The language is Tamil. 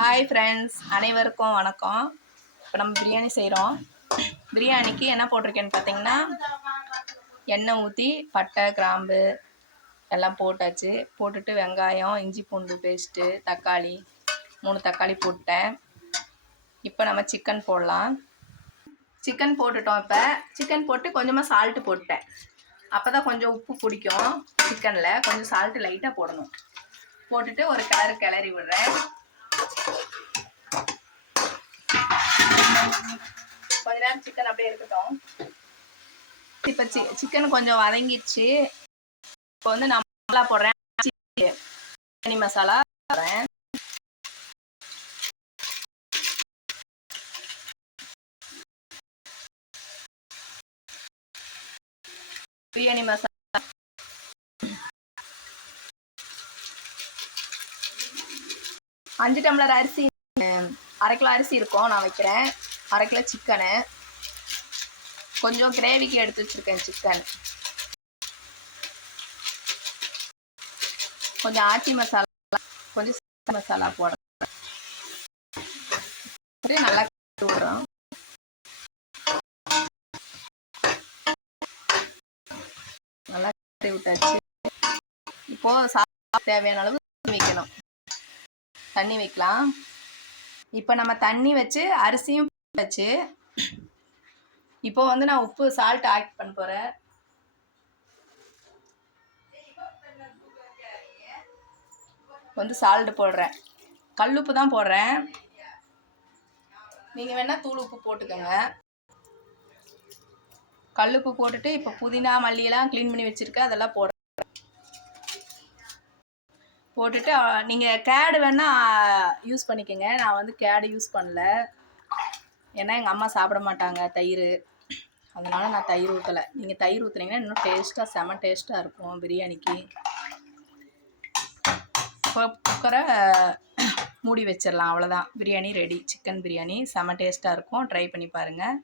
ஹாய் ஃப்ரெண்ட்ஸ், அனைவருக்கும் வணக்கம். இப்போ நம்ம பிரியாணி செய்கிறோம். பிரியாணிக்கு என்ன போட்டிருக்கேன்னு பார்த்தீங்கன்னா, எண்ணெய் ஊற்றி பட்டை கிராம்பு எல்லாம் போட்டாச்சு. போட்டுட்டு வெங்காயம், இஞ்சி பூண்டு பேஸ்ட்டு, தக்காளி 3 தக்காளி போட்டேன். இப்போ நம்ம சிக்கன் போடலாம். சிக்கன் போட்டுட்டோம். இப்போ சிக்கன் போட்டு கொஞ்சமாக சால்ட்டு போட்டேன். அப்போ தான் கொஞ்சம் உப்பு பிடிக்கும். சிக்கனில் கொஞ்சம் சால்ட்டு லைட்டாக போடணும். போட்டுட்டு ஒரு கிளறி விடுறேன். கொஞ்ச நேரம் சிக்கன் அப்படியே இருக்கட்டும். இப்போ சிக்கன் கொஞ்சம் வதங்கிடுச்சு. இப்போ வந்து நான் மசாலா போடுறேன். பிரியாணி மசாலா போடுறேன். பிரியாணி மசாலா 5 டம்ளர் அரிசி, 1/2 கிலோ அரிசி இருக்கும். நான் வைக்கிறேன். 1/2 கிலோ சிக்கனு, கொஞ்சம் கிரேவிக்கு எடுத்து வச்சிருக்கேன். சிக்கன் கொஞ்சம் ஆச்சி மசாலா, கொஞ்சம் மசாலா போடுறேன். நல்லா விடுறோம். நல்லா விட்டாச்சு. இப்போ தேவையான அளவு வைக்கணும். தண்ணி வைக்கலாம். இப்போ நம்ம தண்ணி வச்சு அரிசியும் வச்சு, இப்போ வந்து நான் உப்பு சால்ட் ஆட் பண்ண போறேன். வந்து சால்ட் போடுறேன். கல்லுப்பு தான் போடுறேன். நீங்க வேணா தூள் உப்பு போட்டுக்கோங்க. கல்லுப்பு போட்டுட்டு இப்போ புதினா மல்லியெல்லாம் க்ளீன் பண்ணி வச்சிருக்கேன். அதெல்லாம் போடுறேன். போட்டுட்டு நீங்கள் கேடு வேணால் யூஸ் பண்ணிக்கோங்க. நான் வந்து கேடு யூஸ் பண்ணல. ஏன்னா எங்கள் அம்மா சாப்பிட மாட்டாங்க தயிர். அதனால் நான் தயிர் ஊற்றலை. நீங்கள் தயிர் ஊற்றுனீங்கன்னா இன்னும் டேஸ்ட்டாக, செம டேஸ்ட்டாக இருக்கும் பிரியாணிக்கு. இப்போ குக்கரை மூடி வச்சிடலாம். அவ்வளோதான், பிரியாணி ரெடி. சிக்கன் பிரியாணி செம டேஸ்ட்டாக இருக்கும். ட்ரை பண்ணி பாருங்கள்.